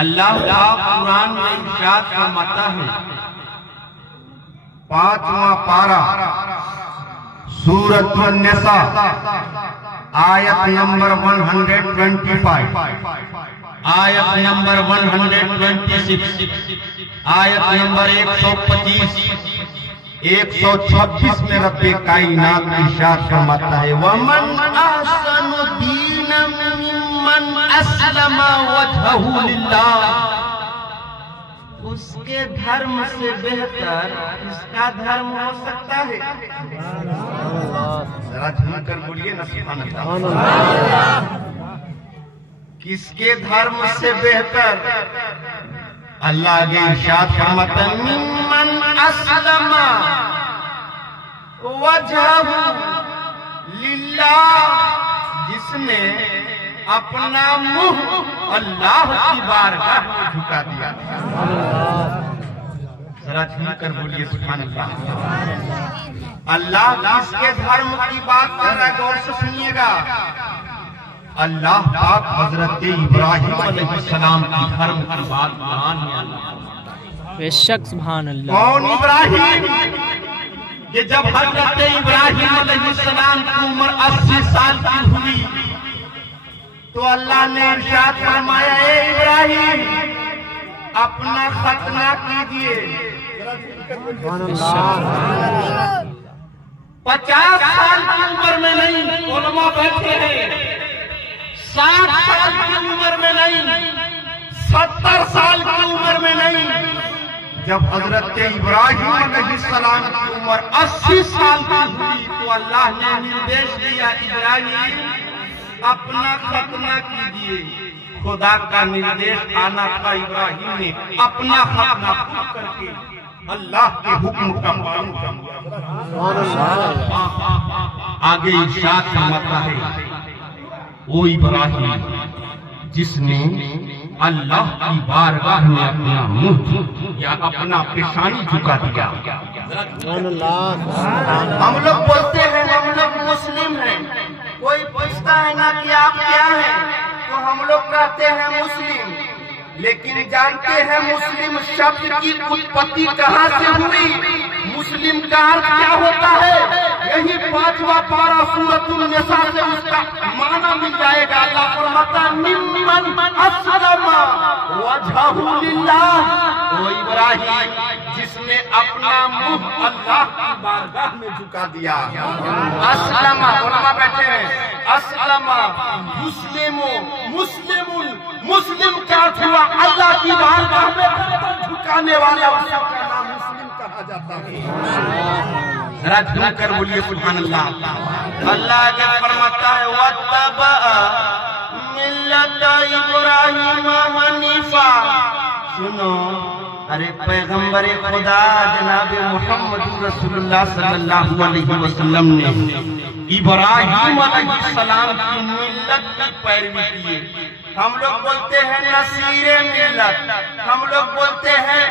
اللہ پاک قرآن میں ارشاد فرماتا ہے، 5واں پارہ سورۃ النساء آیت نمبر 125، آیت نمبر 126، آیت نمبر 125، 126 میں رب کائنات ارشاد فرماتا ہے، وَمَنْ أَحْسَنُ دِينًا مِّمَّنْ أَسْلَمَ وَجْهَهُ لِلَّهِ۔ اس کے دھرم سے بہتر اس کا دھرم ہو سکتا ہے؟ ذرا جھوم کر بولیے نا سبحان اللہ۔ کس کے دھرم سے بہتر؟ اللہ کے ارشاد فرماتا ہے، ممن اسلم وجہہ للہ، جس نے اپنا منہ اللہ کی بارگاہ میں جھکا دیا۔ ذرا جھوم کر بولیے سبحان اللہ۔ اللہ کس کے دھرم کی بات کر رہا ہے؟ غور سے سنیے گا۔ اللہ پاک حضرت ابراہیم علیہ السلام کی دھرم کی بات بیان ہے۔ بے شک سبحان اللہ۔ کون ابراہیم؟ کہ جب حضرت ابراہیم علیہ السلام کی عمر 80 سال کی ہوئی تو اللہ نے ارشاد فرمایا، اے ابراہیم اپنا ختنہ کیجئے۔ 50 سال کی عمر میں نہیں، علماء بیٹھے ہیں، 60 سال کی عمر میں نہیں، 70 سال کی عمر میں نہیں، جب حضرت ابراہیم علیہ السلام کی عمر 80 سال کی ہوئی تو اللہ نے نردیش دیا، ابراہیم اپنا ختنہ کیجئے۔ خدا کا نردیش آنا تھا، ابراہیم نے اپنا ختنہ کر کے اللہ کے حکم کا پالن کیا۔ آگے ارشاد فرماتا ہے، وہ ابراہیم جس نے اللہ کی بارگاہ میں اپنا منہ یا اپنا پیشانی جھکا دیا۔ ہم لوگ بولتے ہیں ہم لوگ مسلم ہیں، کوئی پوچھتا ہے نا کہ آپ کیا ہیں تو ہم لوگ کہتے ہیں مسلم، لیکن جانتے ہیں مسلم شبد کی اتپتی کہاں سے ہوئی؟ مسلم کا ارتھ کیا ہوتا ہے؟ یہی 5واں پارہ سورۃ النساء سے اس کا معنی مل جائے گا۔ اللہ فرماتا ہے، ممن اسلم وجہہ للہ، وہ ابراہیم جس نے اپنا منہ اللہ کی بارگاہ میں جھکا دیا۔ اسلم، علماء بیٹھے ہیں، اسلم مسلم کا ارتھ ہوا اللہ کی بارگاہ میں جھکانے والا، اس کا نام مسلم کہا جاتا ہے۔ ذرا جھوم کر بولیے سبحان اللہ۔ اللہ آگے فرماتا ہے، وَاتَّبَعَ مِلَّتَ إِبْرَاهِيمَ حَنِيفًا۔ سنو، ارے پیغمبر خدا جناب محمد رسول اللہ صلی اللہ علیہ وسلم نے ابراہیم علیہ السلام کی ملت کی پیروی کی۔ ہم لوگ بولتے ہیں نصیر ملت، ہم لوگ بولتے ہیں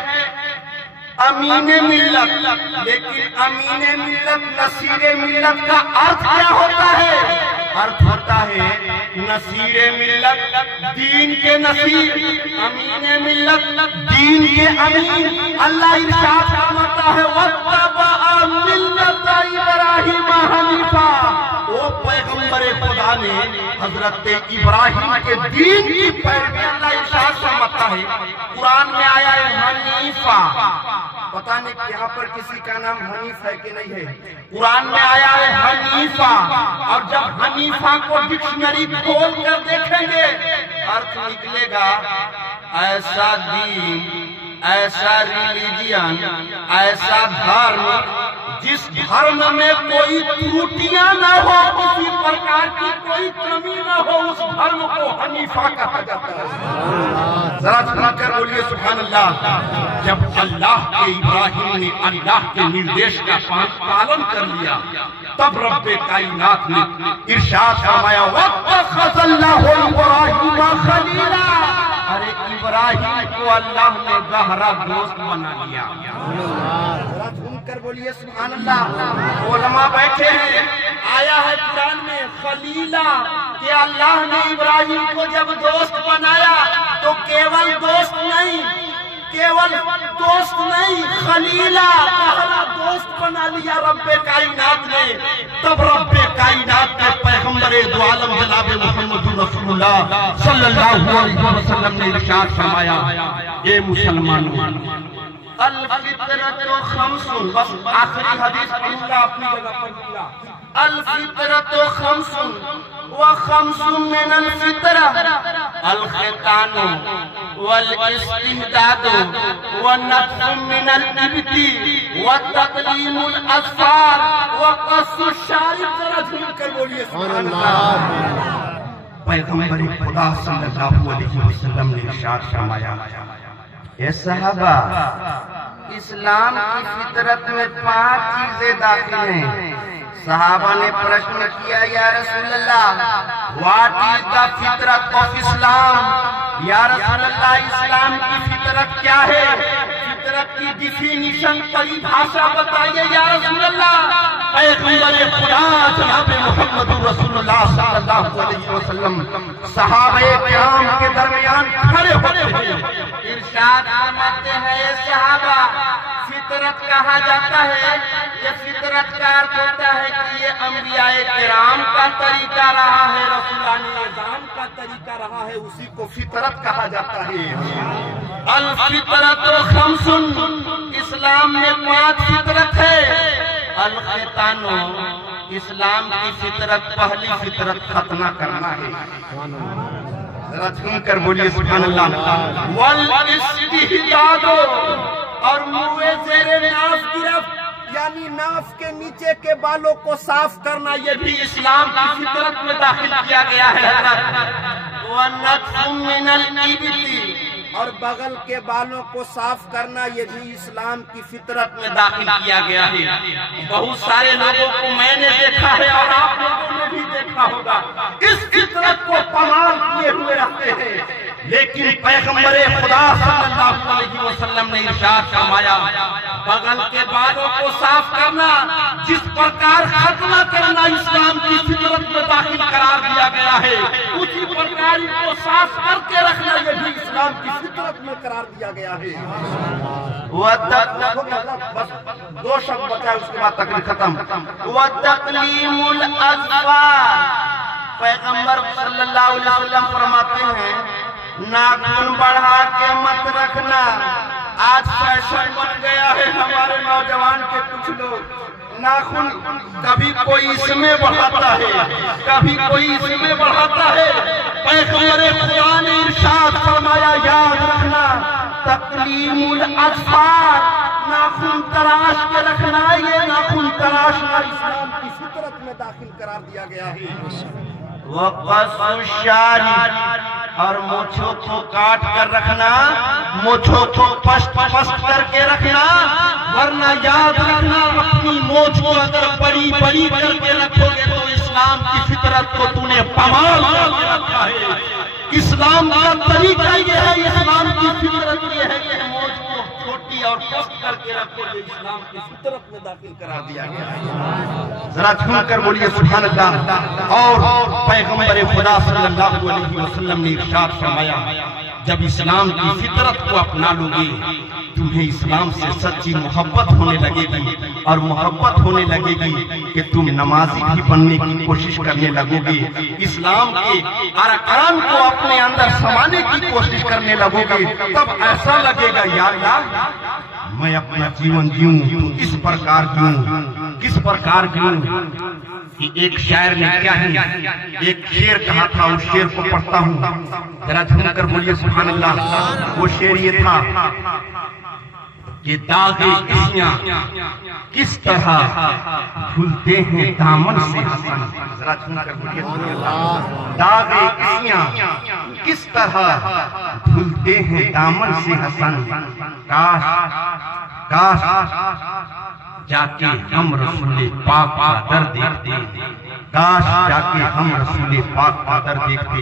امین ملت، لیکن امین ملت نصیر ملت کا ارتھ کیا ہوتا ہے؟ ارتھ ہوتا ہے نصیر ملت دین کے نصیر، امین ملت دین کے امین۔ اللہ ارشاد فرماتا ہے، وَاتَّبَعَ مِلَّتَ إِبْرَاهِيمَ حَنِيفًا۔ وہ پیغمبر خدا نے حضرت ابراہیم کے دین کی پیروی، اللہ ارشاد فرماتا ہے، قرآن میں آیا ہے حنیفہ۔ پتہ نہیں یہاں پر کسی کا نام حنیف ہے کہ نہیں ہے؟ قرآن میں آیا ہے حنیفہ، اور جب حنیفہ کو ڈکشنری کھول کر دیکھیں گے ارتھ نکلے گا ایسا دین، ایسا ریلیجن، ایسا دھرم جس دھرم میں کوئی تروٹیاں نہ ہو، کسی پرکار کی کوئی کمی نہ ہو، اس دھرم کو حنیفہ کہا جاتا ہے۔ ذرا سنا کر بولیے سبحان اللہ۔ جب اللہ کے ابراہیم نے اللہ کے نردیش کا پالن کر لیا تب رب کائنات نے ارشاد فرمایا، وَاتَّخَذَ اللَّهُ إِبْرَاهِيمَ خَلِيلًا۔ ارے ابراہیم کو اللہ نے گہرا دوست بنا لیا۔ جھوم کر بولیے سبحان اللہ۔ علماء بیٹھے ہیں، آیا ہے قرآن میں خلیلہ کہ اللہ نے ابراہیم کو جب دوست بنایا تو کیول دوست کیول دوست نہیں خلیلہ پہلا دوست بنا لیا رب کائنات نے. تب رب کائنات کے پیغمبر دو عالم جناب محمد رسول اللہ صلی اللہ علیہ وسلم نے ارشاد فرمایا اے مسلمانوں الفطرت خمس. بس آخری حدیث پڑھوں گا اپنی جگہ پر دیا. الفطرت خمس وخمس من الفطرة الختان والاستهداد والنتف من الإبط والتقليم الأظفار وقص الشارب. ذرا جھوم کر بولیے سبحان اللہ. پیغمبر خدا صلی اللہ علیہ وسلم نے ارشاد فرمایا اے صحابہ اسلام کی فطرت میں 5 چیزیں داخل ہیں. صحابہ نے پرشن کیا یا رسول اللہ واٹ از دا فطرت آف اسلام. یا رسول اللہ اسلام کی فطرت کیا ہے؟ فطرت کی ڈیفینیشن پریبھاشا بتائیے یا رسول اللہ. پیغمبر خدا جناب محمد رسول اللہ صلی اللہ علیہ وسلم صحابہ کرام کے درمیان کھڑے ہوتے ہیں ارشاد فرماتے ہیں اے صحابہ فطرت کہا جاتا ہے. یہ فطرت کا ارتھ ہوتا ہے کہ یہ انبیاء کرام کا طریقہ رہا ہے, رسولان اعظام کا طریقہ رہا ہے, اسی کو فطرت کہا جاتا ہے. الفطرت خمس اسلام میں 5 فطرت ہے. الختان اسلام کی فطرت پہلی فطرت ختنہ کرنا ہے. ذرا جھوم کر بولیے سبحان اللہ. والاستحداد اور منہ زیر ناف گرفت یعنی ناف کے نیچے کے بالوں کو صاف کرنا یہ بھی اسلام کی فطرت میں داخل کیا گیا ہے حضرت. وَنَتْفٌ مِّنَ الْإِبِطِ اور بغل کے بالوں کو صاف کرنا یہ بھی اسلام کی فطرت میں داخل کیا گیا ہے. بہت سارے لوگوں کو میں نے دیکھا ہے اور آپ لوگوں نے بھی دیکھا ہوگا اس فطرت کو پامال کیے ہوئے رہتے ہیں. لیکن پیغمبر خدا صلی اللہ علیہ وسلم نے ارشاد فرمایا بغل کے بالوں کو صاف کرنا جس پرکار ختنہ کرنا اسلام کی فطرت میں داخل قرار دیا گیا ہے اسی پرکار ان کو صاف کر کے رکھنا یہ بھی اسلام کی فطرت میں قرار دیا گیا ہے. بس 2 شبد بچائے اس کے بعد تقریر ختم. وَتَقْلِيمُ الْأَظْفَارِ پیغمبر صلی اللہ علیہ وسلم فرماتے ہیں ناخن بڑھا کے مت رکھنا. آج فیشن بن گیا ہے ہمارے نوجوان کے کچھ لوگ ناخن کبھی کوئی اس میں بڑھاتا ہے کبھی کوئی اس میں بڑھاتا ہے. پیغمبر خدا نے ارشاد فرمایا یاد رکھنا تقلیم الاظفار ناخن تراش کے رکھنا. یہ ناخن تراشنا اسلام کی فطرت میں داخل قرار دیا گیا ہے. وقص الشارب اور مونچھوں کو کاٹ کر رکھنا مونچھوں کو پشت کر کے رکھنا. ورنہ یاد رکھنا اپنی مونچھ کو اگر بڑی بڑی کر کے رکھو گے تو اسلام کی فطرت کو تو نے پامال کر کے رکھا ہے. اسلام کا طریقہ یہ ہے اسلام کی فطرت یہ ہے کہ مونچھ کو چھوٹی اور پست کر کے رکھو گے اسلام کی فطرت میں داخل قرار دیا گیا ہے. ذرا جھوم کر بولیے سبحان اللہ. اور پیغمبر خدا صلی اللہ علیہ وسلم نے ارشاد فرمایا جب اسلام کی فطرت کو اپنا لو گے تمہیں اسلام سے سچی محبت ہونے لگے گی اور محبت ہونے لگے گی کہ تم نمازی بھی بننے کی کوشش کرنے لگو گے. اسلام کے ارکان کو اپنے اندر سمانے کی کوشش کرنے لگو گے. تب ایسا لگے گا یا اللہ میں اپنا جیون جیوں تو اس پرکار جیوں کس پرکار جیوں. ایک شاعر نے کیا ہے ایک شعر کہا تھا اس شعر کو پڑھتا ہوں ذرا جھوم کر بولیے سبحان اللہ. وہ شعر یہ تھا کہ داغے کسیاں کس طرح دھلتے ہیں دامن سے حسن. ذرا جھوم کر بولیے سبحان اللہ. داغے کسیاں کس طرح دھلتے ہیں دامن سے حسن. کاش جا کے ہم رسول پاک کا در دیکھتے. کاش جا کے ہم رسول پاک کا در دیکھتے.